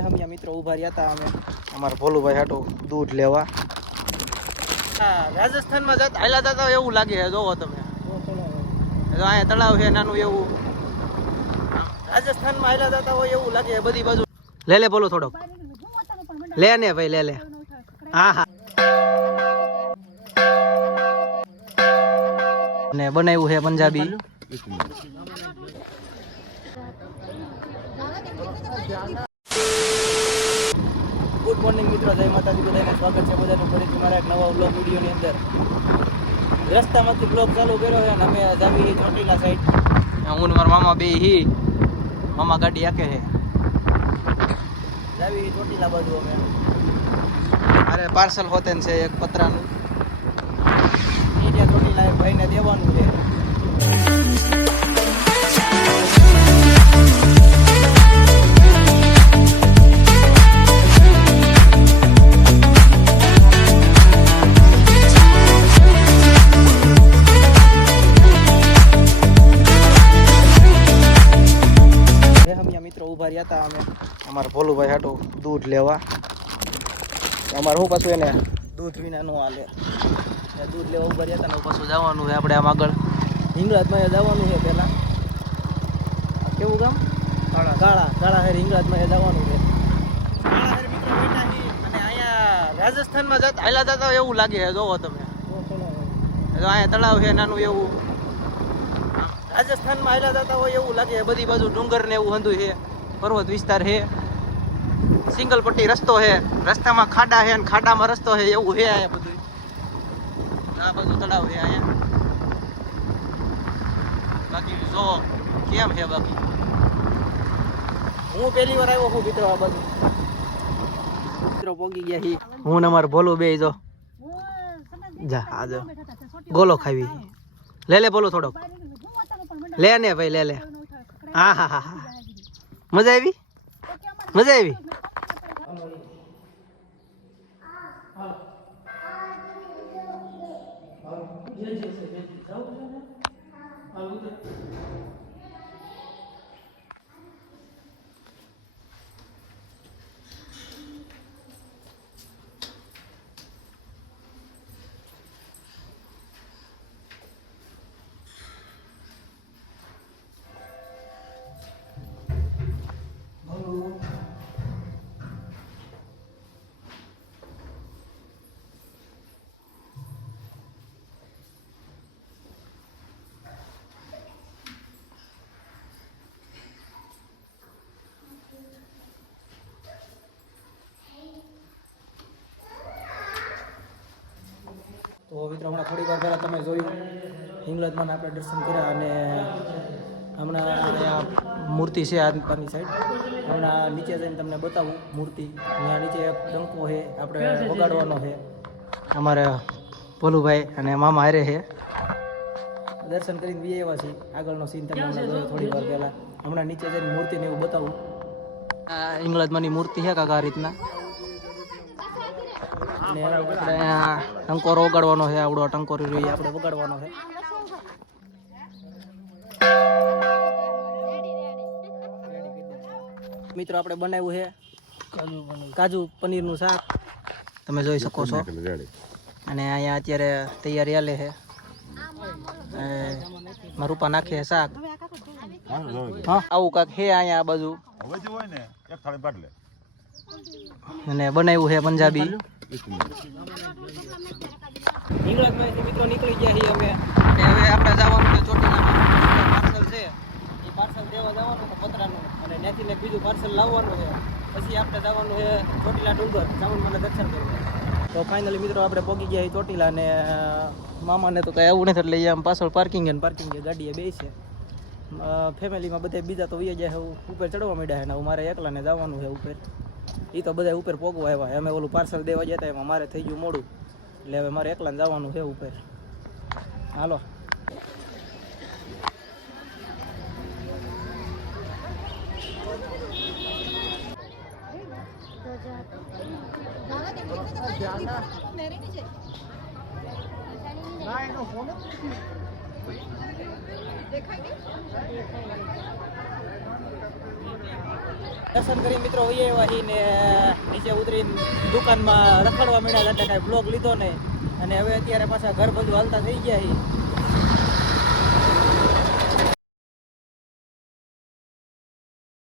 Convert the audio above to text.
हम यहाँ मित्रों उभा રહ્યા હતા અમે અમાર ભોલુભાઈ હાટો દૂધ લેવા રાજસ્થાન માં જતા હાલા જતા એવું લાગે છે જોવો તમે જો અહીંયા તળાવ છે નાનું એવું રાજસ્થાન માં હાલા જતા હોય એવું લાગે બધી બાજુ લે લે બોલો થોડો લે ને ભાઈ લે લે હા હા ને બનાવ્યું છે પંજાબી ગુડ મોર્નિંગ મિત્રો, જય માતાજી, બધાને સ્વાગત છે બધાનું ફરીથી મારા એક નવા વ્લોગ વિડીયોની અંદર. રસ્તામાંથી બ્લોગ ચાલુ કર્યો છે અને અમે જાવી ચોટીલા સાઈડ. હું ને મારા મામા બે હી મામા ગાડી આકે છે જાવી ચોટીલા બાજુ. અમે અરે પાર્સલ હોતે છે એક પતરાનું એ ત્યાં ચોટીલા એક ભાઈને દેવાનું છે. ઉભા રહ્યા હતા અમે અમારા ભોલુભાઈ હાટો દૂધ લેવા. અમારે હું પાછું એને દૂધ વિના નો હાલે, દૂધ લેવા ઉભા રહ્યા હતા ને પાછું જવાનું છે આપણે આમ આગળ હિંગળાજમાં જવાનું છે. પહેલાં કેવું ગામ ગાળા હેર હિંગળાજમાં જવાનું છે. ગાળા હેર મિત્રો બેઠા છીએ અને અહીંયા રાજસ્થાનમાં જતા હાલા જતા એવું લાગે છે જોવો તમે. અહીંયા તળાવ છે નાનું એવું, રાજસ્થાનમાં હાલા જતા હોય એવું લાગે. બધી બાજુ ડુંગર ને એવું હંધું છે, પર્વત વિસ્તાર છે, સિંગલ પટ્ટી રસ્તો છે, રસ્તામાં ખાડા છે અને ખાડામાં રસ્તો છે એવું છે અહીંયા બધું. આ બધું તળાવ છે અહીંયા. બાકી જો કેમ છે બાકી. હું પહેલી વાર આવ્યો છું મિત્રો આ બાજુ. મિત્રો પોગી ગયા હી હું ને અમાર ભોલું બે જો જા આ જો ગોલો ખાવી. લે લે બોલો થોડોક લે ને ભાઈ લે લે હા હા હા હા મજા આવી મજા આવી. તો મિત્રો હમણાં થોડી વાર પહેલાં તમે જોયું હિંગળાજમાં આપણે દર્શન કર્યા અને હમણાં અહીંયા મૂર્તિ છે આદિપાની સાઈડ. હમણાં નીચે જઈને તમને બતાવું મૂર્તિ. ત્યાં નીચે એક ડંકો છે આપણે વગાડવાનો છે. અમારે ભોલુભાઈ અને મામા હારે છે. દર્શન કરીને બી એવા છીએ. આગળનો સીન તમે હમણાં જોયો થોડી વાર પહેલાં. હમણાં નીચે જઈને મૂર્તિને એવું બતાવું. આ હિંગળાજમાંની મૂર્તિ છે કાંક આ રીતના. ને આપણે અહીંયા ટંકોરો વગાડવાનો છે. આવડો ટંકોરો જોઈએ આપણે વગાડવાનો છે. મિત્રો આપણે બનાવ્યું છે કાજુ પનીરનું શાક, તમે જોઈ શકો છો. અને અહીંયા અત્યારે તૈયારી હાલે છે. મારા રૂપા નાખે છે શાક. હા આવું કાંક છે અહીંયા આ બાજુ. અને બનાવ્યું છે પંજાબી. હિંગળાજમાંથી મિત્રો નીકળી ગયા છીએ અમે. હવે આપણે જવાનું છે ચોટીલામાં. પાર્સલ છે એ પાર્સલ દેવા જવાનું છે પતરાનું, અને ત્યાંથી બીજું પાર્સલ લાવવાનું છે. પછી આપણે જવાનું છે ચોટીલા ડુંગર ચામુંડમાના દર્શન કરવા. તો ફાઇનલી મિત્રો આપણે પહોંચી ગયા છીએ ચોટીલા. અને મામાને તો કંઈ આવું નથી એટલે આમ પાછળ પાર્કિંગ ગાડીએ બે છે. ફેમિલીમાં બધા બીજા તો વહી જાય ઉપર ચડવા માંડ્યા છે ને મારે એકલાને જવાનું છે ઉપર. એ તો બધા ઉપર પોગવા આવ્યા. અમે ઓલું પાર્સલ દેવા જતા એમાં મારે થઈ ગયું મોડું એટલે હવે મારે એકલાને જવાનું છે ઉપર. હાલો દર્શન કરી મિત્રો વહી આવ્યા છીએ ને નીચે ઉતરીને દુકાનમાં રખડવા મળ્યા એટલે કાંઈ બ્લોગ લીધો નહીં અને હવે અત્યારે પાછા ઘર બધું હાલતા થઈ ગયા છીએ